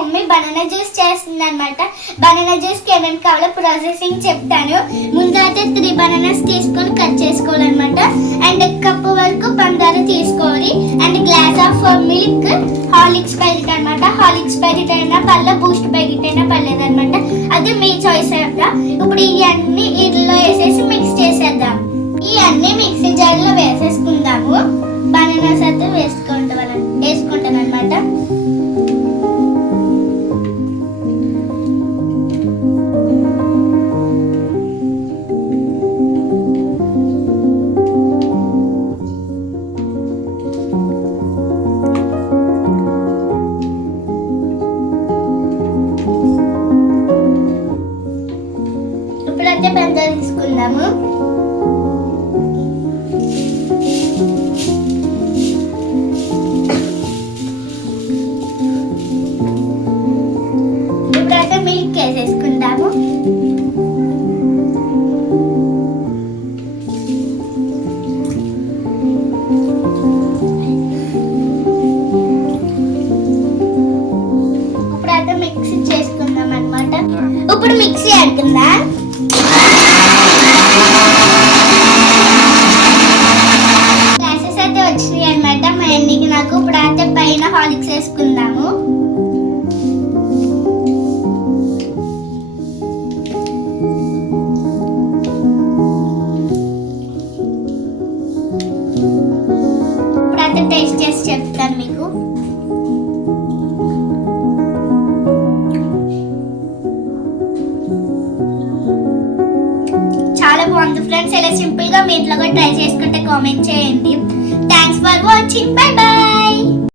Mummy banana juice చేస్తుంది అనమాట. Banana జ్యూస్కి ఏమేమి కావాలో ప్రాసెసింగ్ చెప్తాను. ముందైతే 3 బనానాస్ తీసుకొని కట్ చేసుకోవాలన్నమాట. అండ్ కప్పు వరకు పందార తీసుకోవాలి. And glass of milk, Horlicks packet అనమాట. హార్లిక్స్ ప్యాకెట్ అయినా పర్లేదు, బూస్ట్ ప్యాకెట్ అయినా పర్లేదు అనమాట. అది మీ చాయిస్ అంట. ఇప్పుడు ఇవన్నీ ఇట్లా వేసేసి మిక్స్ చేసేద్దాం. ఇవన్నీ మిక్సీ జార్లో వేసేసుకుందాము. బనానాస్ అయితే వేసుకుంటాను అనమాట. ఇప్పుడైతే పంచదార తీసుకుందాము. ఇప్పుడైతే మిల్క్ వేసేసుకుందాము. ఇప్పుడైతే మిక్సీ చేసుకుందాం అనమాట. ఇప్పుడు మిక్సీ ఆడుకుందాం. గ్లాసెస్ అయితే వచ్చినాయి అనమాట మా అన్నికి నాకు. ఇప్పుడు అయితే పైన హార్లిక్స్ వేసుకుందాము. ఇప్పుడైతే టేస్ట్ చేసి చెప్తాను మీకు. చాలా బాగుంది ఫ్రెండ్స్. ఇలా సింపుల్ గా మీ ఇంట్లో కూడా ట్రై చేసుకుంటే కామెంట్ చేయండి. Thanks for watching. By by.